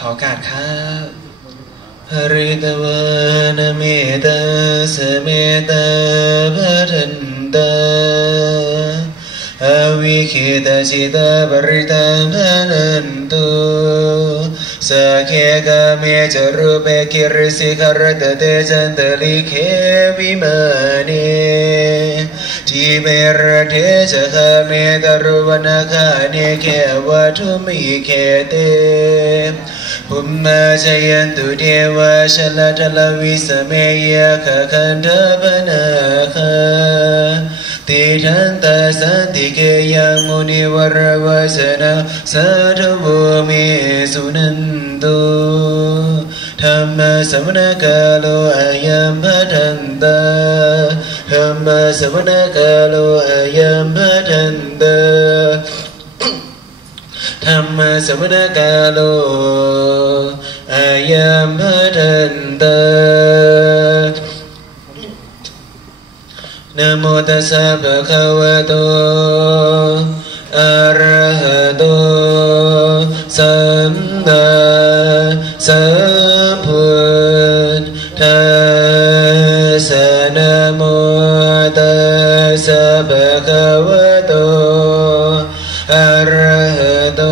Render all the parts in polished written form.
ขอการครับหริตวานเมตาสเมตาพทันตาอวิคิตาจิตาปริตาพนันตุสักเคกเมจรูปกิริสิขรตเตจันตลิเควิมานีทิเมรเทจขเมตรุวนาคาเนเควัตุมิเคเตภุมมาจยันตุเทวะชลทลวิสเมยขคันธปนาคาติทันตสันติเกยังมุนิวรวสนาสัทโวมิสุนันตุธรรมสมณกาโลอายัมพัทันตาธรรมสมณกาโลอายัมพัทันตาธรรมสมณกาโลอายัมพัทันตานะโมตัสสะภะคะวะโตอะระหะโตสัมมาสัมพุทธัสสะนะโมตัสสะภะคะวะโตอะระหะโต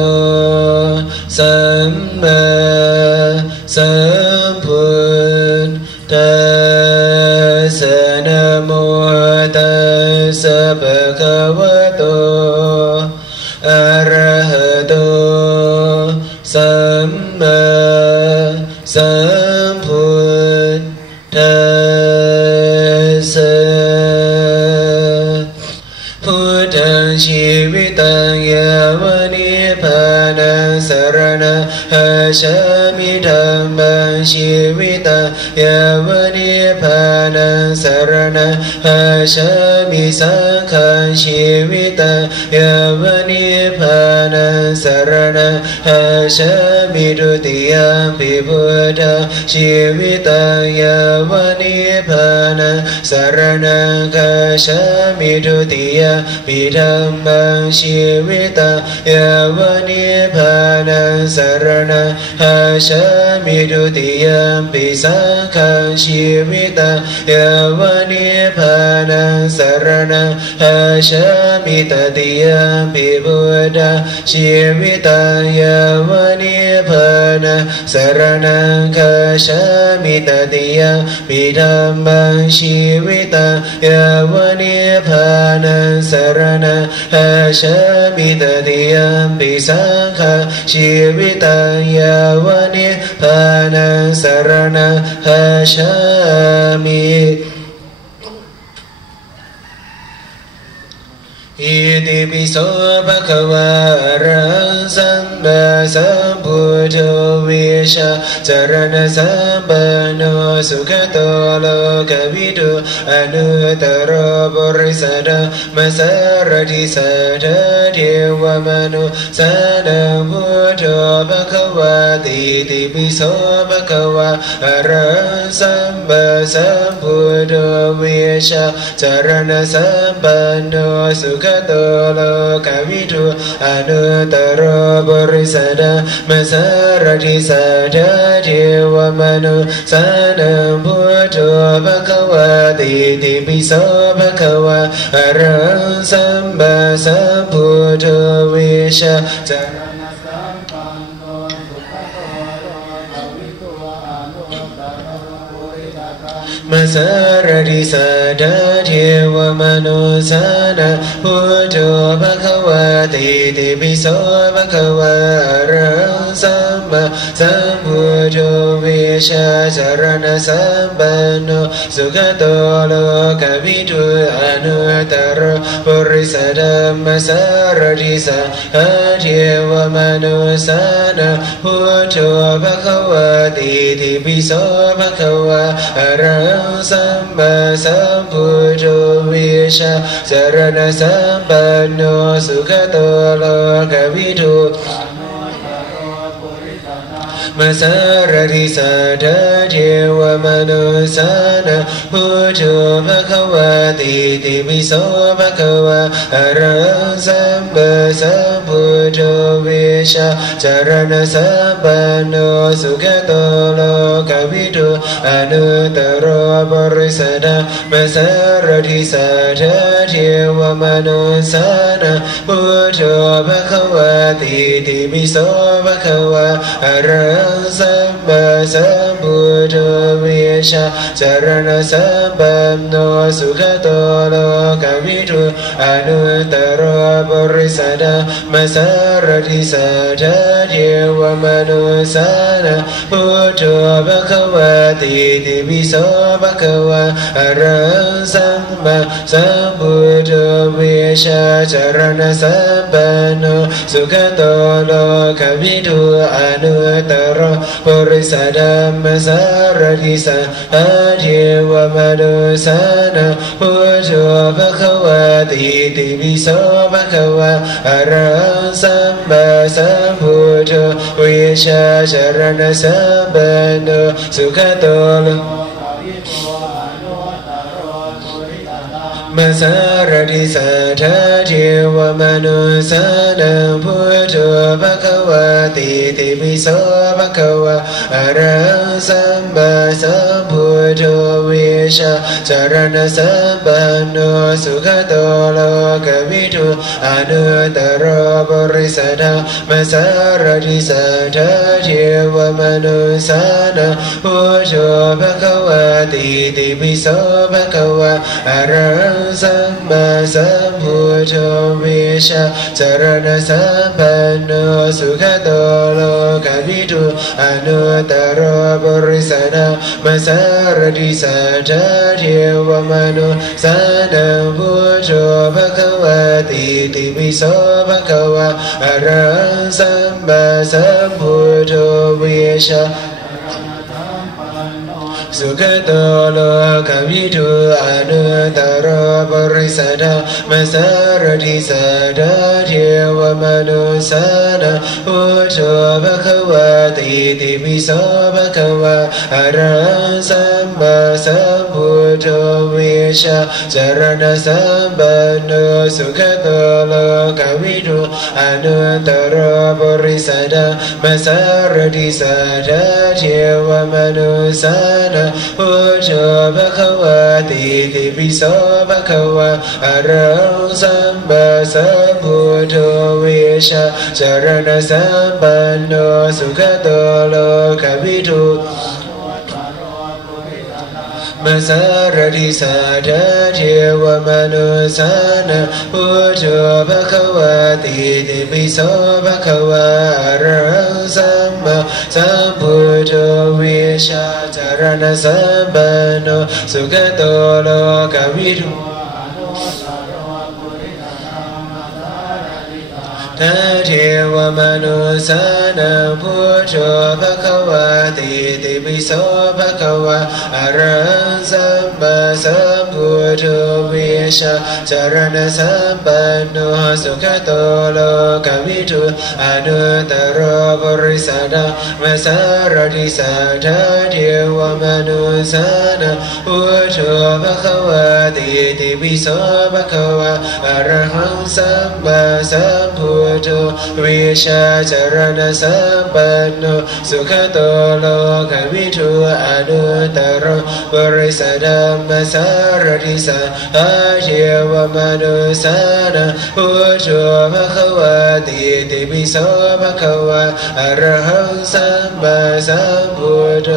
สัมมาสัมพุทธัสสะนะโมตัสสะภะคะวะโตอะระหะโตสัมมาสัมพุทธัสสะพุทธังชีวิตังยาวนิพพานังสรณังหัจฉามิธัมมังชีวิตังยาวนิพพานังสรณังหัจฉามิสังฆังชีวิตังยาวนิพพานังสรณังหัจฉามิทุติยมปิพุทธังชีวิตังยาวนิพพานังสรณังหัจฉามิทุติยมปิธัมมังชีวิตังยาวนิพพานังสรณังหัจฉามิทุติยมปิสังฆังชีวิตังยาวนิพพานังสรณังหัจฉามิตติยมปิพุทธังชีวิตังยาวนิพพานังสรณังหัจฉามิตติยมปิธัมมังชีวิตังยาวนิพพานังสรณังหัจฉามิตติยมปิสังฆังชีวิตังยาวนิพพานังสรณังหัจฉามิอิติปิโสภะคะวะอะระหังสัมมาสัมพุทโธวิชาจารณะสัมปันโนสุขโตโลกวิทูอนุตตรปุริสธรรมสารถิสัทธะเทวมนุสานังพุทโธภะคะวะติติปิโสภะคะวะอะระหังสัมมาสัมพุทโธวิชาจารณะสัมปันโนสุขโตโลกวิทูอนุตตรปุริสธรรมสารถิสัทธะเทวมนุสานังพุทโธภะคะวะติติปิโสภะคะวะอะระหังสัมมาสัมพุทโธวิชาจารณะสัมปันโนสุขโตโลกวิทูอนุตตรปุริสธรรมสารถิสัทธะเทวมนุสานังพุทโธภะคะวะติติปิโสภะคะวะอะระหังสัมมาสัมพุทโธวิชาจารณะสัมปันโนสุขโตโลกวิทูอนุตตรปุริสธรรมสารถิสัทธะเทวมนุสานังพุทโธภะคะวะติติปิโสภะคะวะอะระหังสัมมาสัมพุทโธวิชาจารณะสัมปันโนสุขโตโลกวิทูมสารถิสัทธะเทวมนุสานังพุทโธภะคะวะติติปิโสภะคะวะอะระหังสัมมาสัม พุทโธวิชาจารณะสัมปันโนสุขโตโลกวิทูอนุตตรบริสัทธามัสสรทิสัทธาเทวมนุสานะพุทโธภควติติปิโสภควะอรหังสัมมาสัมพุทโธวิชาจารณะสัมปันโนสุขโตโลกวิทูอนุตตรบริสัทธามัสสรทิสัทธาเทวมนุสานะพุทโธภควติติปิโสภควะอรหังสัมมาสัมพุทโธวิชาจารณะสัมปันโนสุขโตโลกวิทูอนุตตรบริสัทธามัสสรทิสัทธาเทวมนุสานะพุทโธภควติติปิโสภควะอรหังสัมมาสัมพุทโธวิชาจารณะสัมปันโนสุขโตโลมัสสรทิสัทธาเทวมนุสานังพุทโธภควติติปิโสภควะอรหังสัมมาสัมพุทโธวิชาจารณะสัมปันโนสุขโตโลกวิทูอนุตตรบริสัทธามัสสรทิสัทธาเทวมนุสานังพุทโธภควติติปิโสภควะอรหังสัมมาสัมพุทโธวิชาจารณะสัมปันโนสุขโตโลกวิทูอนุตตรบริสัทธามัสสรทิสัทธาเทวมนุสานังพุทโธภควติติปิโสภควะอรหังสัมมาสัมพุทโธวิชาสุขโตโลกวิทูอนุตตรบริสัทธามัสสรทิสัทธาเทวมนุสานังพุทโธภควติติปิโสภควะอรหังสัมมาสัมพุทโธวิชาจารณะสัมปันโนสุขโตโลกวิทูอนุตตรบริสัทธามัสสรทิสัทธาเทวมนุสานังพุทโธภควติติปิโสภควะอรหังสัมมาสัมพุทโธวิชาจารณะสัมปันโนสุขโตโลกวิทูมัสสรทิสัทธาเทวมนุสานังพุทโธภควติติปิโสภควะอรหังสัมมาสัมพุทโธวิชาจารณะสัมปันโนสุขโตโลกวิทูทาเทวมนุสานังพุทโธภควติติปิโสภควะอรหังสัมมาสัมพุทโธวิชาจารณะสัมปันโนสุขโตโลกวิทูอนุตตรบริสัทธามัสสรทิสัทธาเทวมนุสานังพุทโธภควติติปิโสภควะอรหังสัมมาสัมพุทโธวิชาจารณะสัมปันโนสุขโตโลกวิทูอนุตตรบริสัทธามัสสรทิสัทธาเทวมนุสานังพุทโธภควติติปิโสภควะอรหังสัมมาสัมพุทโธ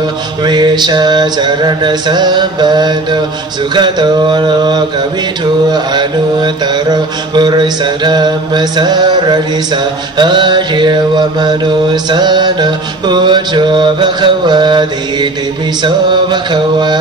วิชาจารณะสัมปันโนสุขโตโลกวิทูอนุตตรบริสัทธามัสสรทิสัทธาเทวมนุสานังพุทโธภควติติปิโสภควะ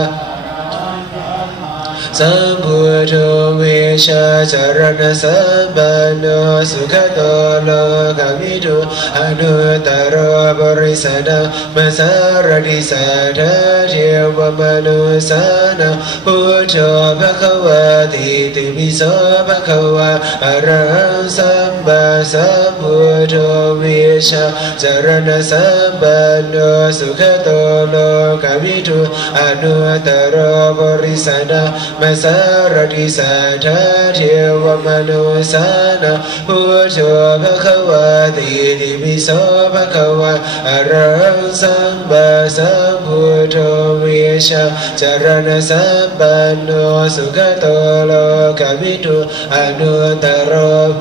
สัมพุทโธวิชาจารณะสัมปันโนสุขโตโลกวิทูอนุตตรบริสัทธามัสสรทิสัทธาเทวมนุสานังพุทโธภควติติปิโสภควะอรหังสัมมาสัมพุทโธวิชาจารณะสัมปันโนสุขโตโลกวิทูอนุตตรบริสัทธามั Masarati Satya Vamanu Sana Pujo Bhagavati Diviso Bhagava Arang Samba Sambuddho Visha Charana Sambano Sugato Lokavitu Anuttaro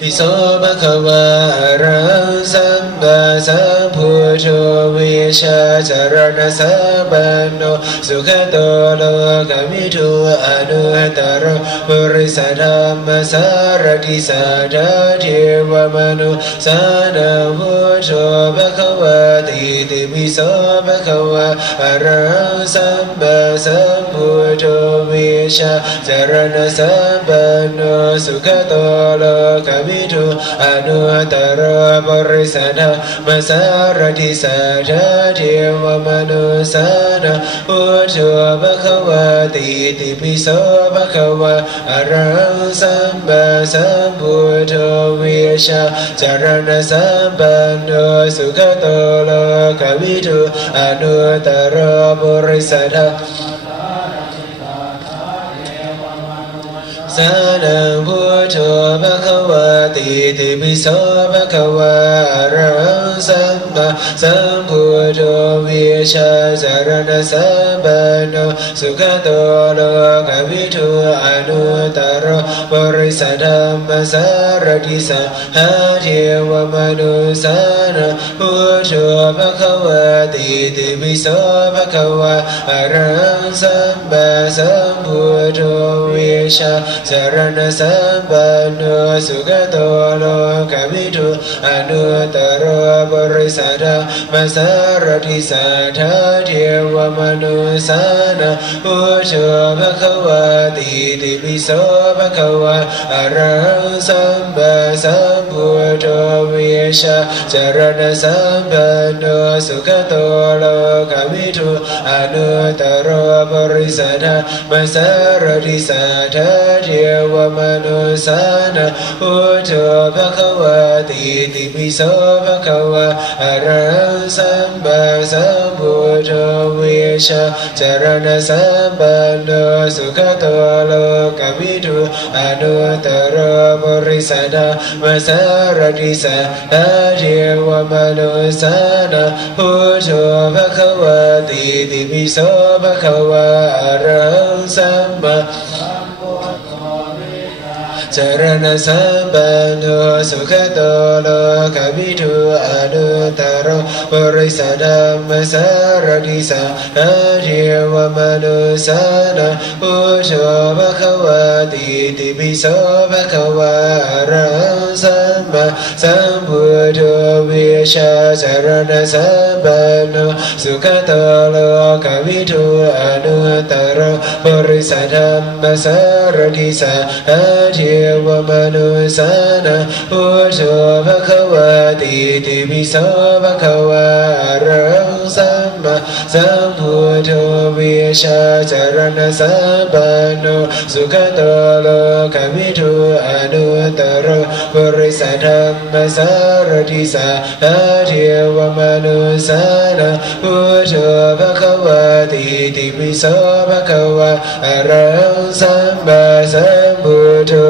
Viso Bhagava Arang Samba Sambuddho Visha Charana Sambano Sugato Lokavitu Anuttaro Purisadhamma Sarati Sadati Vamanu Sana Pujo Bhagavati Diviso Bhagava Arang Samba Sambuddho Visha Charana Sambano Sugato Lokavitu Anuttaro Purisadhamma Sarati Sadati Vamanu Sana Pujo Bhagavati Diviso Bhagava Arang Samba Sambuddho Visha Charana Sambano Sugato Lokavitu Anuttaro Purisadhamma Sana Pujo Bhagavati Diviso Bhagava Arang Samba Sambuddho Visha Charana Sambano Sugato Lokavitu Anuttaro Purisadhamma Sarati Sadati Vamanu Sana Pujo Bhagavati Diviso Bhagava Arang Samba Sambuddho Visha Charana Sambano Sugato Lokavitu Anuttaro Purisadhamma Sarati Sadati Vamanu Sana Pujo Bhagavati Diviso Bhagava Arang Samba Sambuddho Visha Charana Sambano Sugato Lokavitu Anuttaro Purisadhamma Sarati Sadati Vamanu Sana Pujo Bhagavati Diviso Bhagava Arang Samba Sambuddho Visha Charana Sambano Sugato Lokavitu Anuttaro Purisadhamma Sarati Sadati Vamanu Sana Pujo Bhagavati Diviso Bhagava Arang Samba Charana Sambano Sugato Lokavitu Anuttaro Purisadhamma Sarati Sadati Vamanu Sana Pujo Bhagavati Diviso Bhagava Arang Samba Sambuddho Visha Charana Sambano Sugato Lokavitu Anuttaro Purisadhamma Sarati Sadati Vamanu Sana Pujo Bhagavati Diviso Bhagava Arang Samba Sambuddho Visha Charana Sambano Sugato Lokavitu Anuttaro Purisadhamma Sarati Sadati Vamanu Sana Pujo Bhagavati Diviso Bhagava Arang Samba Sambuddho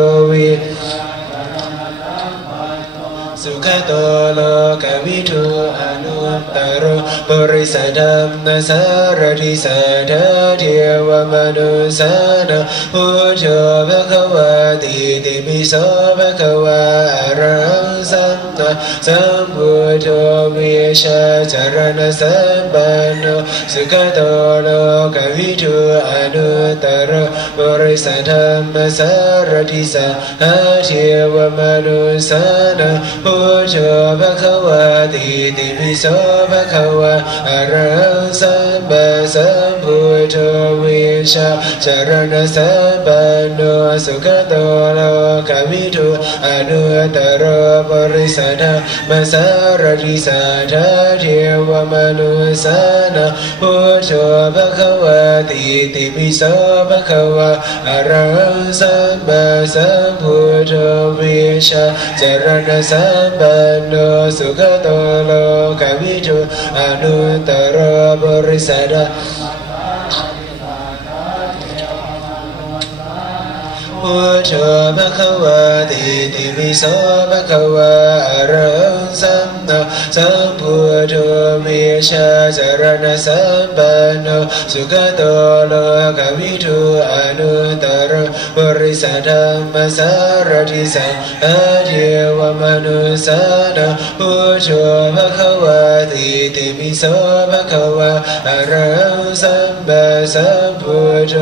Sugato Lokavitu Anuttaro Purisadhamma Sarati Sadati Vamanu Sana Pujo Bhagavati Diviso Bhagava Arang Samba Sambuddho Visha Charana Sambano Sugato Lokavitu Anuttaro Purisadhamma Sarati Sadati Vamanu Sana Pujo Bhagavati Diviso Bhagava Arang Samba Sambuddho Visha Charana Sambano Sugato Lokavitu Anuttaro บริสัทธามาสารติสัทธาเทวมนุสานะพุทโธภควาติติปิโสภควาอะระหังสัมมาสัมพุทโธวิชาจารณะสัมปันโนสุขโตโลกวิทูอนุตตรบริสัทธาพุทโธภควาติติปิโสภควาอะระหังสัมมาสัมพุทโธวิชาจารณะสัมปันโนสุขโตโลกวิทูอนุตตรบริสัทธามาสารติสัทธาเทวมนุสานะพุทโธภควาติติปิโสภควาอะระหังสัมมาสัมพุทโธ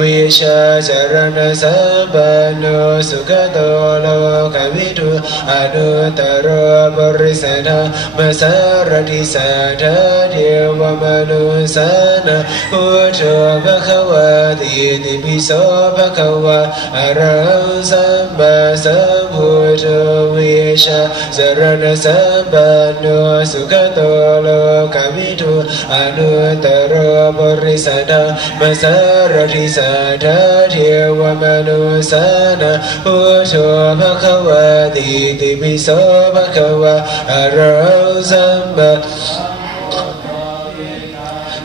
วิชาจารณะสัมปันโนสุขโตโลกวิทูอนุตตรบริสัทธามาสารติสัทธาเทวมนุสานะพุทโธภควาติติปิโสภควาอะระหังสัมมาสัมพุทโธวิชาจารณะสัมปันโนสุขโตโลกวิทูอนุตตรบริสัทธามาสารติสัทธาเทวมนุสานะพุทโธภควาติติปิโสภควาอะระหังสัมมา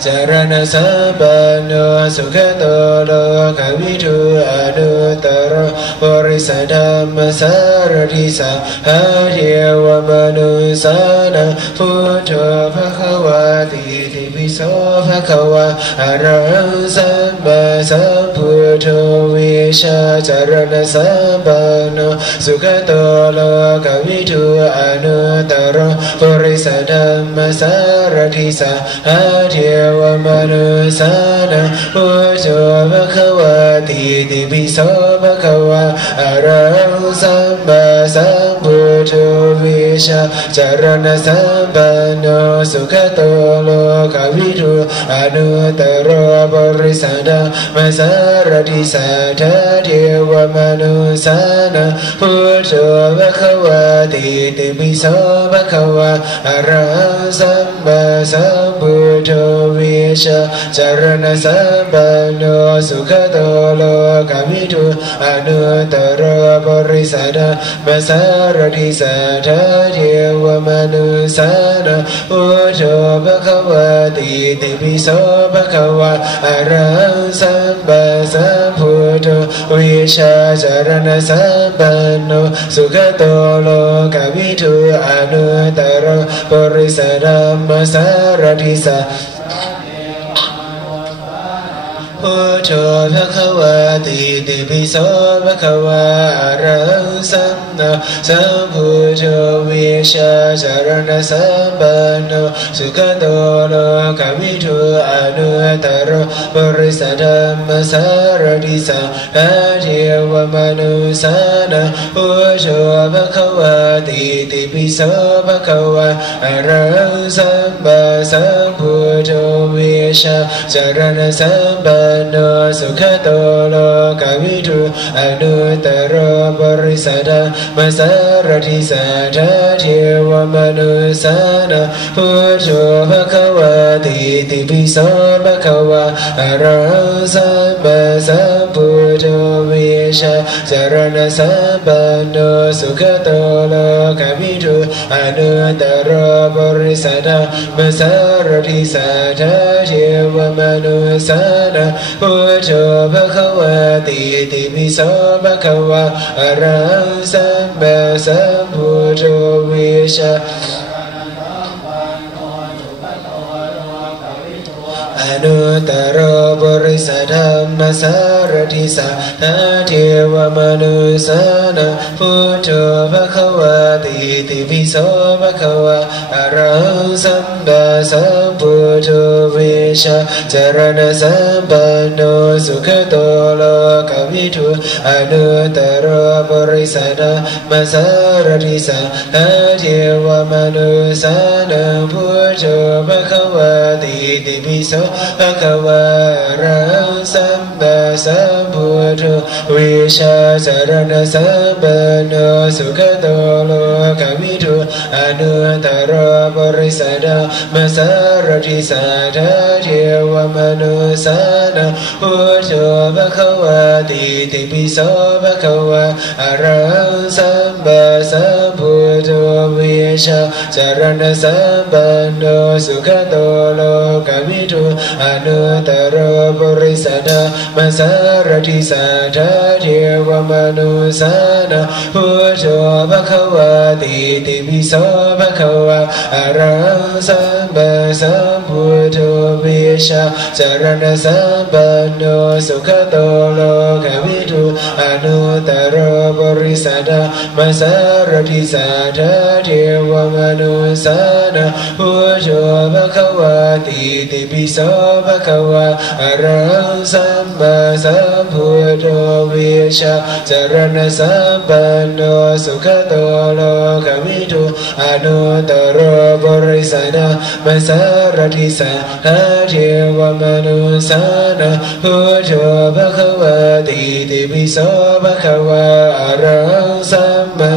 จารณะสัมปันโนสุขโตโลกวิทูอนุตตรบริสัทธามาสารติสัทธาเทวมนุสานะพุทโธภควาติติปิโสภควาอะระหังสัมมาสัมพุทโธวิชาจารณะสัมปันโนสุขโตโลกวิทูอนุตตรบริสัทธามาสารติสัทธาเทวมนุสานะพุทโธภควาติติปิโสภควาอะระหังสัมมาสัมพุทโธวิชาจารณะสัมปันโนสุขโตโลกวิทูอนุตตรบริสัทธามาสารติสัทธาเทวมนุสานะพุทโธภควาติติปิโสภควาอะระหังสัมมาสัมพุทโธวิชาจารณะสัมปันโนสุขโตโลกวิทูอนุตตรบริสัทธามาสารติสัทธาเทวมนุสานะพุทโธภควาติติปิโสภควาอะระหังสัมมาสัมพุทโธวิชาจารณะสัมปันโนสุขโตโลกวิทูอนุตตรบริสัทธามาสารติสัทธาพุทโธภควาติติปิโสภควาอะระหังสัมมาสัมพุทโธวิชาจารณะสัมปันโนสุขโตโลกวิทูอนุตตรบริสัทธามาสารติสัทธาเทวมนุสานะพุทโธภควาติติปิโสภควาอะระหังสัมมาสัมพุทโธวิชาจารณะสัมปันโนสุขโตโลกวิทูอนุตตรบริสัทธามาสารติสัทธาเทวมนุสานะพุทโธภควาติติปิโสภควาอะระหังสัมมาสัมพุทโธวิชาจารณะสัมปันโนสุขโตโลกวิทูอนุตตรบริสัทธามาสารติสัทธาเทวมนุสานะพุทโธภควาติติปิโสภควาอะระหังสัมมาสัมพุทโธวิชาอนุตตรบริสัทธามาสารติสัทธาเทวมนุสานะพุทโธภควาติติปิโสภควาอะระหังสัมมาสัมพุทโธวิชาจารณะสัมปันโนสุขโตโลกวิทูอนุตตรบริสัทธามาสารติสัทธาเทวมนุสานะพุทโธภควาติติปิโสภควาอะระหังสัมมาสัมพุ พุทโธวิชาสารณะสัมปันโนสุขโตโลกวิทูอนุตตรบริสัทธามัสสารทิสัทธาเทวมนุสานังพุทโธภควาติติปิโสภควาอรหังสัมมาสัมพุทโธวิชาสารณะสัมปันโนสุขโตโลกวิทูอนุตตรบริสัทธามัสสารทิสัทธาเทวมนุสานังพุทโธภควาติติปิโสภควาอรหังสัมมาสัมพุทโธวิชาสารณะสัมปันโนสุขโตโลกวิทูอนุตตรบริสัทธามัสสารทิสัทธาเทวมนุสานังพุทโธภควาติติปิโสภควาอรหังสัมมาสัมพุทโธวิชาสารณะสัมปันโนสุขโตโลกวิทูอนุตตรบริสัทธามัสสารทิสัทธาเทวมนุสานังพุทโธภควาติติปิโสภควาอรหังสัมมา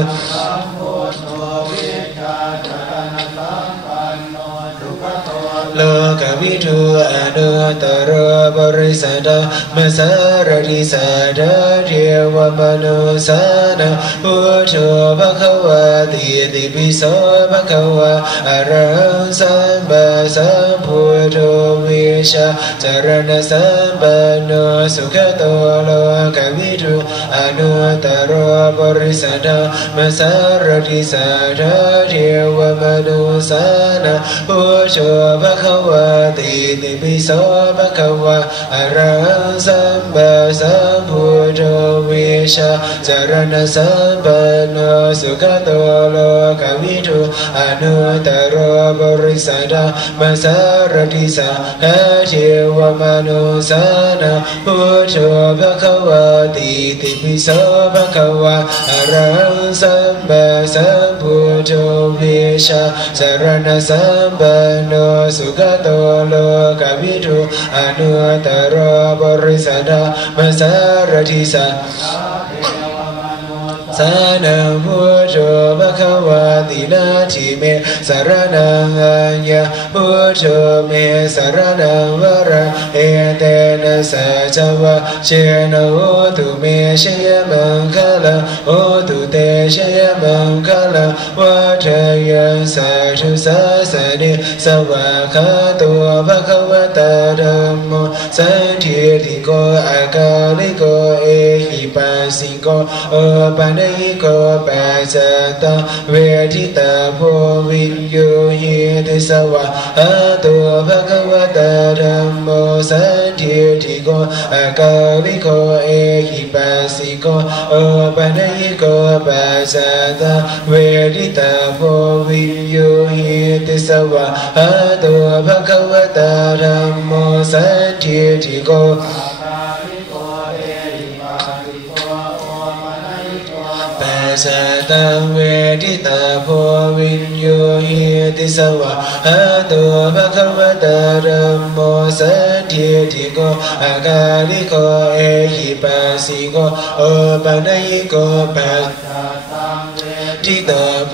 โลกวิทูอนุตตรบริสัทธามัสสารทิสัทธาเทวมนุสานังพุทโธภควาติติปิโสภควาอรหังสัมมาสัมพุทโธวิชาสารณะสัมปันโนสุขโตโลกวิทูอนุตตรบริสัทธามัสสารทิสัทธาเทวมนุสานังพุทโธภควาติติปิโสภควาอรหังสัมมาสัมพุทโธวิชาสารณะสัมปันโนสุขโตโลกวิทูอนุตตรบริสัทธามัสสารทิสัทธาเทวมนุสานังพุทโธภควาติติปิโสภควาอรหังสัมมาสัมพุทโธวิชาสารณะสัมปันโนสุขโตโลกวิทูอนุตตรบริสัทธามัสสารทิสัทธาสานังพุทโธภควาตินาทิเมสารนังอัญญาพุทโธเมสารนังวระเอเตนะสัจวะเชนะโหตุเมเชยมังคลังโหตุเตเชยมังคลังวัฏยังสัจจุสัสสะเนสวะคาตัวภควตาธัมโมสันทิติโกอาการิโกเอหิปัสสิโกโอปันนิโกปัสสะตะเวทิตาโพวิญโยหิติสวะหาตัวภควตาธัมโมสันทิติโกอาการิโกเอหิปัสสิโกโอปันนิโกปัสสะตะเวทิตาโพวิญโยหิติสวะหาตัวภควตาธัมโมสันทิติโกสัตตเวทิตาโพวิญโยหิติสวะหาตัวภควตาธัมโมสันทิติโกอาการิโกเอหิปัสสิโกโอปันญิโกปัสทิตาโพ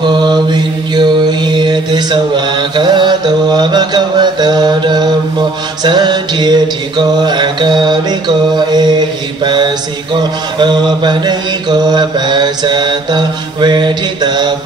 วิญโยหิติสวะหาตัวภควตาธัมโมสันทิติโกอาการิโกเอหิปัสสิโกโอปันญิโกปัสสะตะเวทิตาโพ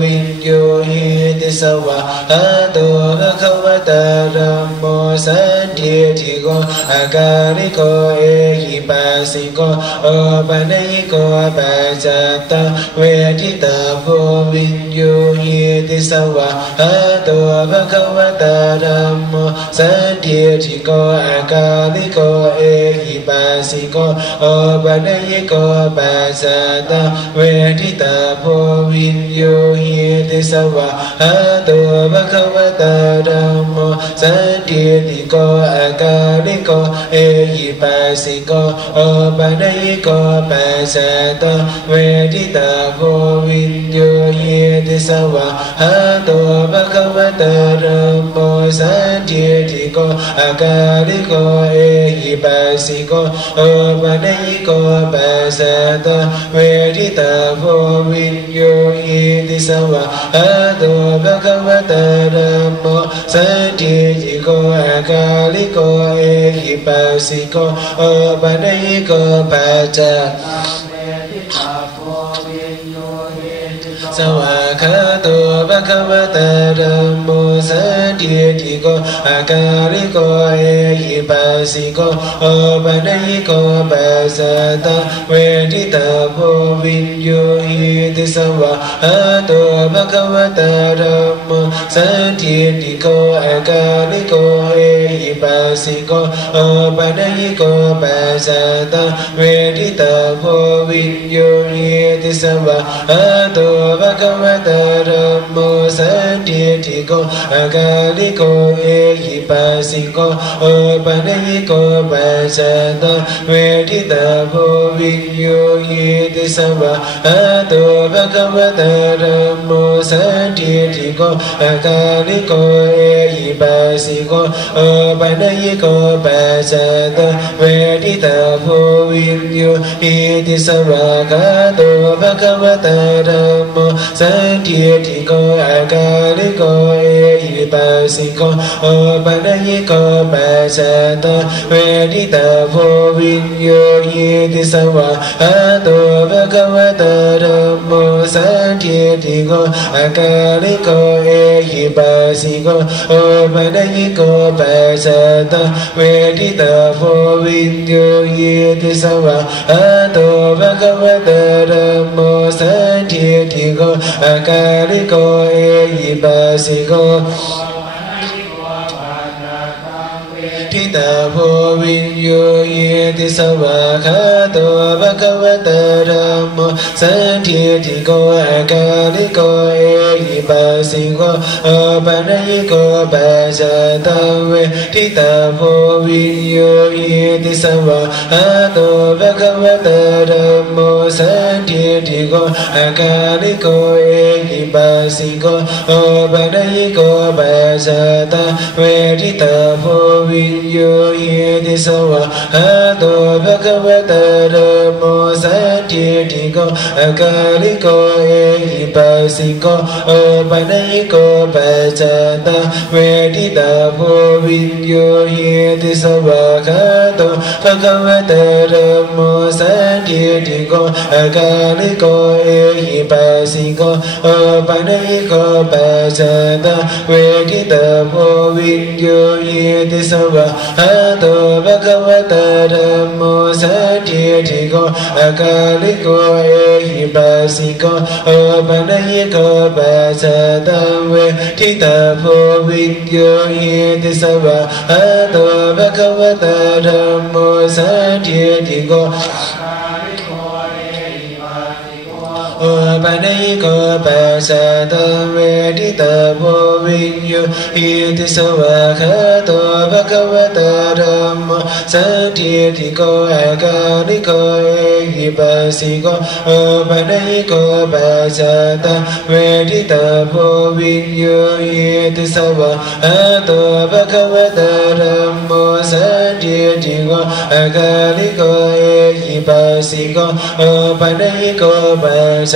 วิญโยหิติสวะหาตัวภควตาธัมโมสันทิติโกอาการิโกเอหิปัสสิโกโอปันญิโกปัสสะตะเวทิตาโพวิญโยหิติสวะหาตัวภควตาธัมโมสันทิติโกอาการิโกเอหิปัสสิโกโอปันญิโกปัสสะตะเวทิตาโพวิญโยหิติสวะหาตัวภควตาธัมโมสันทิติโกอาการิโกเอหิปัสสิโกโอปันญิโกปัสสะตะเวทิตาโพวิญโยหิติสวะหาตัวภควตาธัมโมสันท tiệt thì có ca đi có e hi ba si có ba nay có ba sa ta về đi ta vô vinh yo hi đi sa va a do ba ka va ta ra mo sa tiệt thì có ca đi có e hi ba si có ba nay có ba cha Sawa kato bhagavata dhammo sandietiko akariko ehipasiko opanayiko basata vedita povinyo iti sawa kato bhagavata dhammo sandietiko akariko ehipasiko opanayiko basata vedita povinyo iti sawa kato Bhagavata Dhammo Sandietiko Akaliko Ehipasiko Opanayiko Basata Vedita Povinyo Iti Sawa Ato Bhagavata Dhammo Sandietiko Akaliko Ehipasiko Opanayiko Basata Vedita Povinyo Iti Sawa Ato Bhagavata Dhammo Sandietiko Akaliko Ehipasiko Opanayiko Basata Vedita Povinyo Iti Sawa Ato Bhagavata Dhammo Sandietiko Akaliko Ehipasiko Opanayiko Basata Vedita Povinyo Iti Sawa Ato Bhagavata Dhammo Sandietiko Akaliko Ehipasiko Tita Povinyo Iti Sawa Kato Bhagavata Dhammo Sandietiko Akaliko Ehipasiko Opanayiko Basata Vedita Povinyo Iti Sawa Kato Bhagavata Dhammo Sandietiko Akaliko Ehipasiko Opanayiko Basata Vedita Povinyo Iti Sawa Ato Bhagavata Dhammo Sandietiko Akaliko Ehipasiko Opanayiko Basata Vedita Povinyo Iti Sawa Ato Bhagavata Dhammo Sandietiko Akaliko Ehipasiko Opanayiko Basata Vedita Povinyo Iti Sawa Ato Bhagavata Dhammo Sandietiko Akaliko Ehipasiko Opanayiko Basata Vedita Povinyo Iti Sawa Ato Bhagavata Dhammo Sandietiko Opanayiko Basata Vedita Povinyo Iti Sawa Kato Bhagavata Dhammo Sandietiko Akaliko Ehipasiko Opanayiko Basata Vedita Povinyo Iti Sawa Ato Bhagavata Dhammo Sandietiko Akaliko Ehipasiko Opanayiko Basata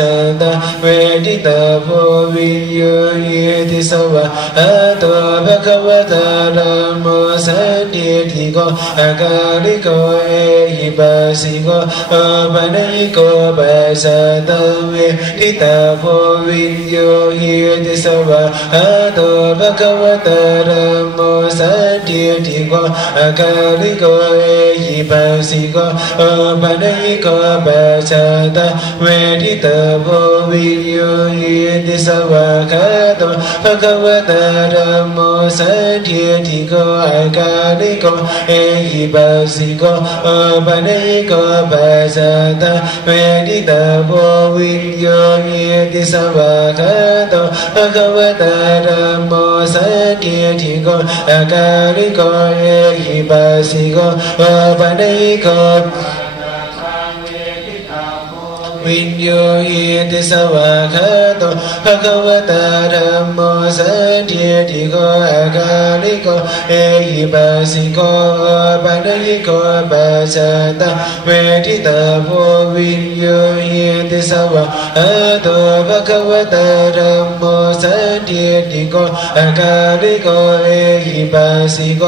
Vedita Povinyo Iti Sawa Ato Bhagavata Dhammo Sandietiko Akaliko Ehipasiko Opanayiko Basata Vedita Povinyo Iti Sawa Ato Bhagavata Dhammo Sandietiko Akaliko Ehipasiko Opanayiko Basata Vedita Povinyo Iti Sawa Kato Bhagavata Dhammo Sandietiko Akaliko Ehipasiko Opanayiko Basata Vedita Povinyo Iti Sawa Kato Bhagavata Dhammo Sandietiko Akaliko Ehipasiko Opanayiko วิญโยหิติสวะคาโตภะคะวะตาธัมโมสันทิติโกอากาลิโกเอหิปัสสิโกปัญญิโกปัสสตะเวทิตาโพวิญโยหิติสวะคาโตภะคะวะตาธัมโมสันทิติโกอากาลิโกเอหิปัสสิโก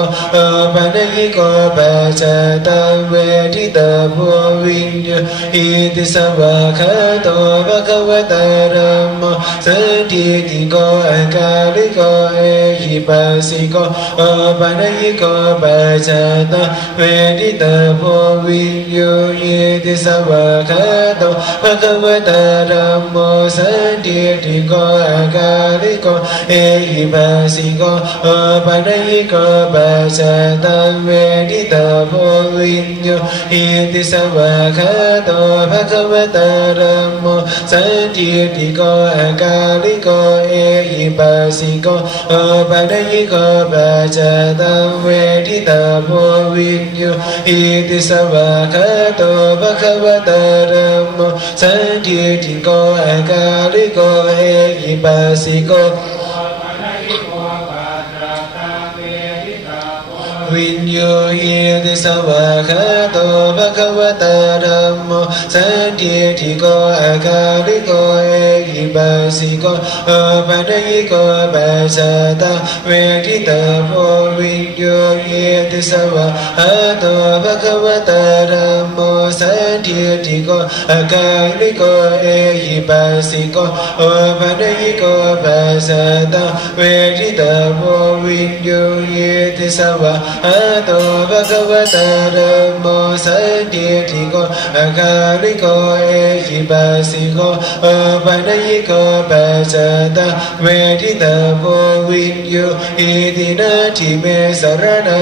ปัญญิโกปัสสตะเวทิตาโพวิญโยหิติสวะคาโตภะคะวะตาธัมโมสันทิติโกอากาลิโกเอหิปัสสิโกปัญญิโกปัสสตะเวทิตาโพวิญโยหิติสวะคาโตภะคะวะตาธัมโมสันทิติโกอากาลิโกเอหิปัสสิโกปัญญิโกปัสสตะเวทิตาโพวิญโยหิติสวะคาโตภะคะวะตาธัมโมสันทิติโกอากาลิโกเอหิปัสสิโกปัญญิโกปัสสตะเวทิตาโพวิญโยหิติสวะคาโตภะคะวะตาธัมโมสันทิติโกอากาลิโกเอหิปัสสิโกวิญโยหิติสวะคาโตภะคะวะตาธัมโมสันทิติโกอากาลิโกเอหิปัสสิโกปัญญิโกปัสสตะเวทิตาโพวิญโยหิติสวะคาโตภะคะวะตาธัมโมสันทิติโกอากาลิโกเอหิปัสสิโกปัญญิโกปัสสตะเวทิตาโพวิญโยหิติสวะอะโตภะคะวะตาธัมโมสันทิติโกอากาลิโกเอหิปัสสิโกปัญญิโกปัสสตะเวทิตาโพวิญโยหิตินาทิเมสรณั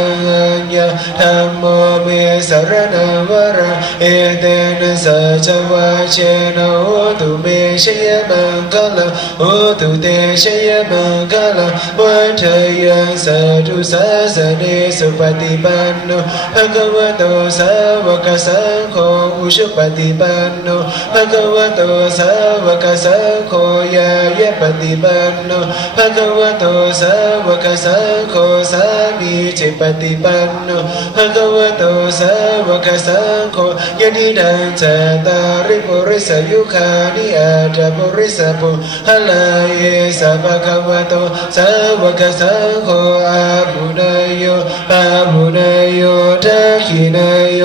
งญะธัมโมเมสรณังวระเอเตนะสัจวัชเชนะโหตุเมชยมังคลังโหตุเตชยมังคลังวัฏยังสัตถุสัสสเนสุปฏิปันโนภะคะวะโตสาวกสังโฆอุชุปฏิปันโนภะคะวะโตสาวกสังโฆยายะปฏิปันโนภะคะวะโตสาวกสังโฆสามีจิปฏิปันโนภะคะวะโตสาวกสังโฆยะนิดังจัตตาริปุริสยุคานิอาตปุริสปุหะลาเยสัพพะคะวะโตสาวกสังโฆอาภูนายโยอาภูนายโยทักขินายโย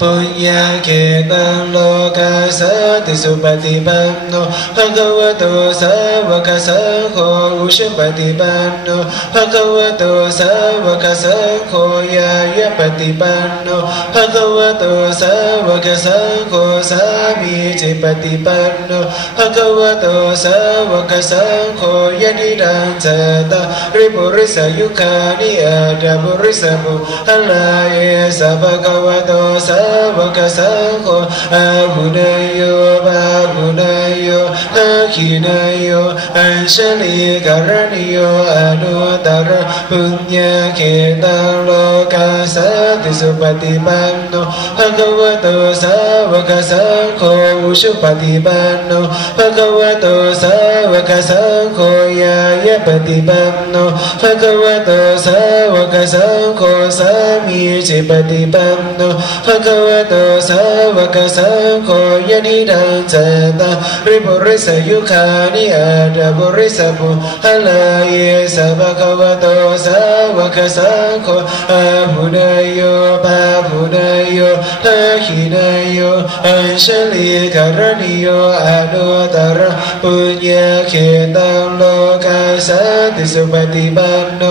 ปุญญาเขตังโลกาสัตติสุปฏิปันโนภะคะวะโตสาวกสังโฆอุชุปฏิปันโนภะคะวะโตสาวกสังโฆยายะปฏิปันโนภะคะวะโตสาวกสังโฆสามีจิปฏิปันโนภะคะวะโตสาวกสังโฆยะนิดังจัตตาริปุริสยุคานิอาตปุริสปุหะลาเยสัพพะคะวะโตสาวกสังโฆอาภูนายโยอาภูนายโยทักขินายโยอัญชลีกรณิโยอนุตตรปุญญาเขตังโลกาสัตติสุปฏิปันโนภะคะวะโตสาวกสังโฆอุชุปฏิปันโนภะคะวะโตสาวกสังโฆยายะปฏิปันโนภะคะวะโตสาวกสังโฆสามีจิปฏิปันโนภะคะวะโตสาวกสังโฆยะนิดังจัตตาริปุริสยุคานิอาตปุริสปุหะลาเยสัพพะคะวะโตสาวกสังโฆอาภูนายโยอาภูนายโยทักขินายโยอัญชลีกรณิโยอนุตตรปุญญาเขตังโลกาสัตติสุปฏิปันโน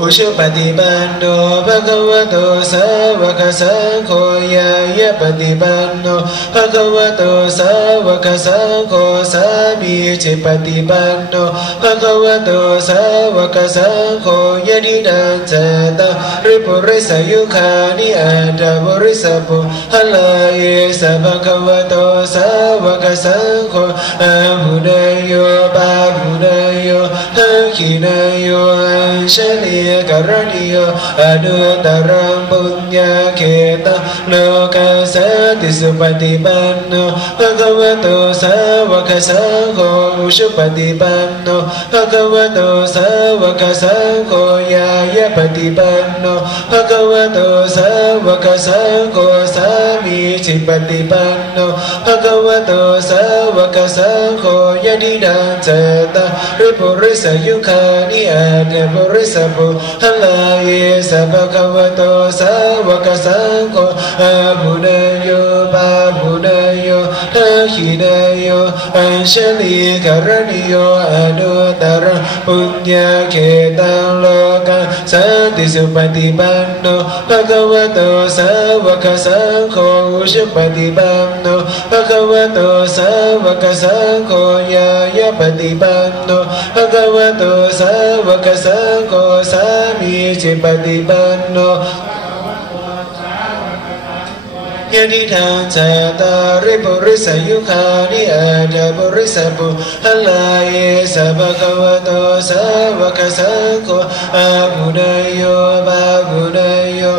อุชุปฏิปันโนภะคะวะโตสาวกสังโฆยายะปฏิปันโนภะคะวะโตสาวกสังโฆสามีจิปฏิปันโนภะคะวะโตสาวกสังโฆยะนิดังจัตตาริปุริสยุคานิอาตปุริสปุหะลาเยสัพพะคะวะโตสาวกสังโฆอาภูนายโยอาภูนายโยทักขินายโยอัญ Anshali Karaniyo Anuttaram Punya Keta Loka Sati Supatipanno Bhagavato Savaka Sangho Ushupatipanno Bhagavato Savaka Sangho Yaya Patipanno Bhagavato Savaka Sangho Sami Chipatipanno Bhagavato Savaka Sangho Yadidan Ceta Ripurisa Yukhani Adapurisapu Halaye Sabhagavato Savaka Sangho Abunayo Babunayo Hinayo Anshali Karaniyo Anuttara Punya Keta Loka Santi Supatipanno Bhagavato Savaka Sangho Ushupatipanno Bhagavato Savaka Sangho Yaya Patipanno Bhagavato Savaka Sangho Sami Chipatipanno Yadidhan Ceta Ripurisa Yukhani Adapurisapu Halaye Sabhagavato Savaka Sangho Abunayo Babunayo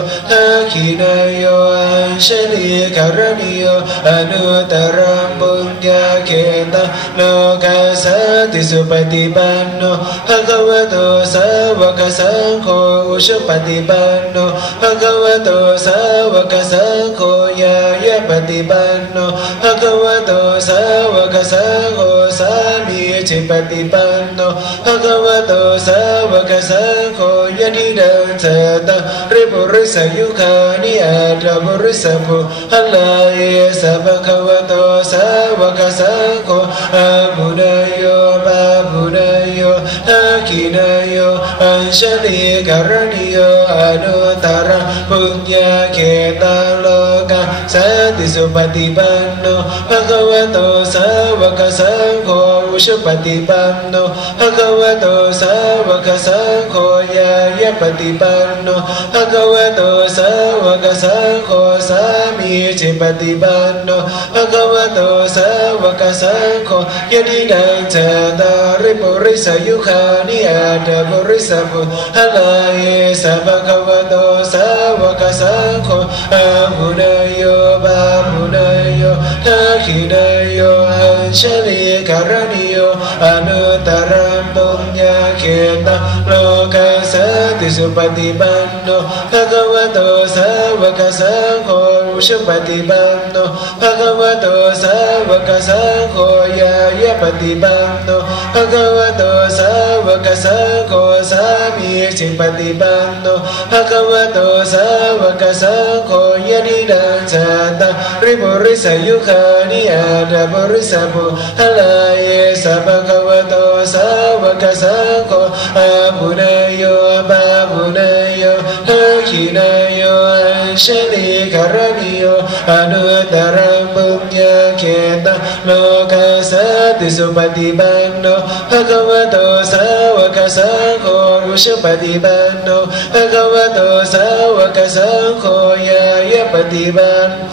Hinayo Anshali Karaniyo Anuttaram Punya Keta Loka Sati Supatipanno Bhagavato Savaka Sangho Ushupatipanno Bhagavato Savaka Sangho Yaya Patipanno Bhagavato Savaka Sangho Sami Chipatipanno Bhagavato Savaka Sangho Yadidan Ceta Ripurisa Yukhani Adapurisapu Halaye Sabhagavato Savaka Sangho Abunayo Babunayo Hinayo Anshali Karaniyo Anuttara Punya Keta Loka Santi Supatipanno Bhagavato Savaka Sangho Ushupatipanno Bhagavato Savaka Sangho Yaya Patipanno Bhagavato Savaka Sangho Sami Chipatipanno Bhagavato Savaka Sangho Yadidan Ceta Ripurisa Yukhani Adapurisapu Halaye Sabhagavato Savaka Sangho Abunayo Babunayo Hinayo Anshali Karaniyo Anuttaram Punya Keta Loka Sati Supatipanno Bhagavato Savaka Sangho Ushupatipanno Bhagavato Savaka Sangho Yaya Patipanno Bhagavato Savaka Sangho Sami Chipatipanno Bhagavato Savaka Sangho Yadidan Ceta Ripurisa Yukhani Adapurisapu Halaye Sabhagavato Savaka Sangho Abunayo Babunayo Hinayo Anshali Karaniyo Anuttaram Punya Keta Loka Sati Supatipanno Bhagavato Savaka Sangho Ushupatipanno Bhagavato Savaka Sangho Yaya Patipanno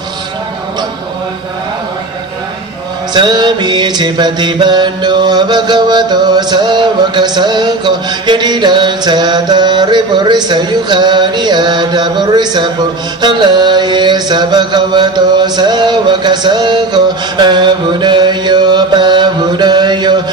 Sami Chipatipanno Bhagavato Savaka Sangho Yadidan Ceta Ripurisa Yukhani Adapurisapu Halaye Sabhagavato Savaka Sangho Abunayo Babunayo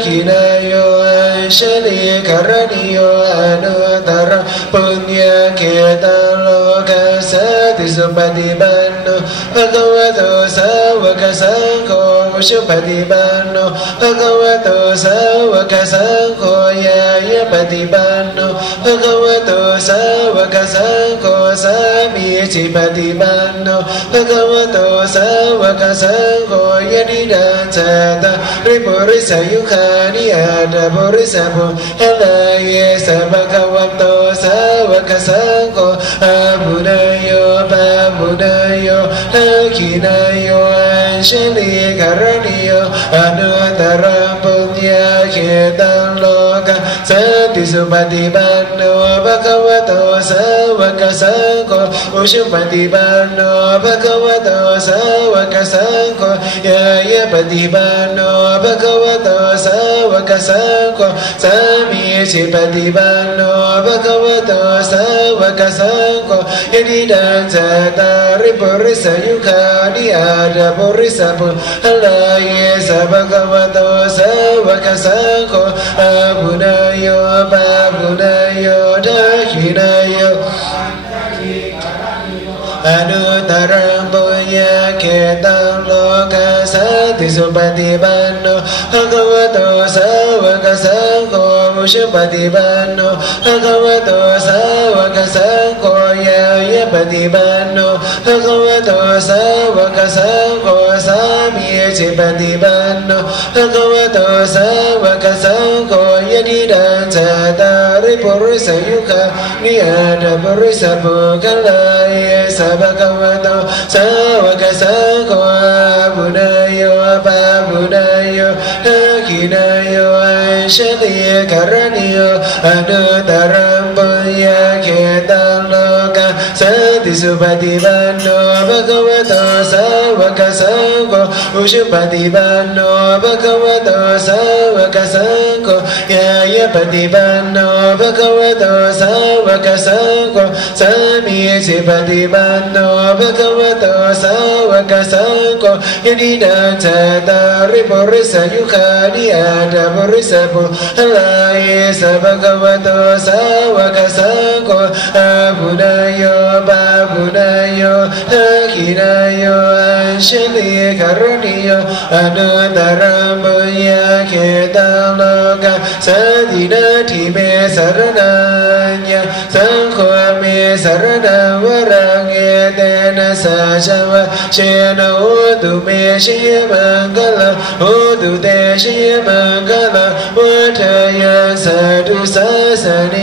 Hinayo Anshali Karaniyo Anuttara Punya Keta Loka Sati Supatipanno Bhagavato Savaka Sangho Ushupatipanno Bhagavato Savaka Sangho Yaya Patipanno Bhagavato Savaka Sangho Sami Chipatipanno Bhagavato Savaka Sangho Yadidan Ceta Ripurisa Yukhani Adapurisapu Halaye Sabhagavato Savaka Sangho Abunayo Babunayo Hinayo Anshali Karaniyo Anuttara Punya Keta Loka Santi Supatipanno Bhagavato Savaka Sangho Ushupatipanno Bhagavato Savaka Sangho Yaya Patipanno Bhagavato Savaka Sangho Sami จิปฏิปันโนภะคะวะโตสาวกสังโฆยะติตังจตาริปุริสยุคานิอาตปุริสปุหลายสัพพะคะวะโตสาวกสังโฆอาบุญโยปะบุญโยทักขินโยอนุตตรังปุญญเขตังโลกัสสติสุปฏิปันโนภะคะวะโตสาวกสังโฆมุชุปฏิปันโนภะคะวะโตสาวกสังโฆยายะปฏิปันโนภะคะวะโตสาวกสังโฆสามีจิปฏิปันโนภะคะวะโตสาวกสังโฆยะติตังจตาริปุริสยุคานิอาตปุริสปุคลายสัพพะคะวะโตสาวกสังโฆอาบุญโยปะบุญโยทักขินโยอัญชติกรณิโยอนุตตรังปุญญเขตังโลกัสสติสุปฏิปันโนภะคะวะโตสาวกสังโฆอุชุปฏิปันโนภะคะวะโตสาวกสังโฆยายะปฏิปันโนภะคะวะโตสาวกสังโฆสามีจิปฏิปันโนภะคะวะโตสาวกสังโฆยะติตังจตาริปุริสยุคานิอาตปุริสปุหลายสัพพะคะวะโตสาวกสังโฆอาบุญโยปะบุญโยทักขินโยอัญชติกรณิโยอนุตตรังปุญญเขตังโลกัสสตินาทิเมสรณัญญสังโฆเมสรณังวรังเอเตนะสัจวะเชนะโหตุเมชิยมังคลังโหตุเตชิยมังคลังวัฏยังสัตุสัสสเน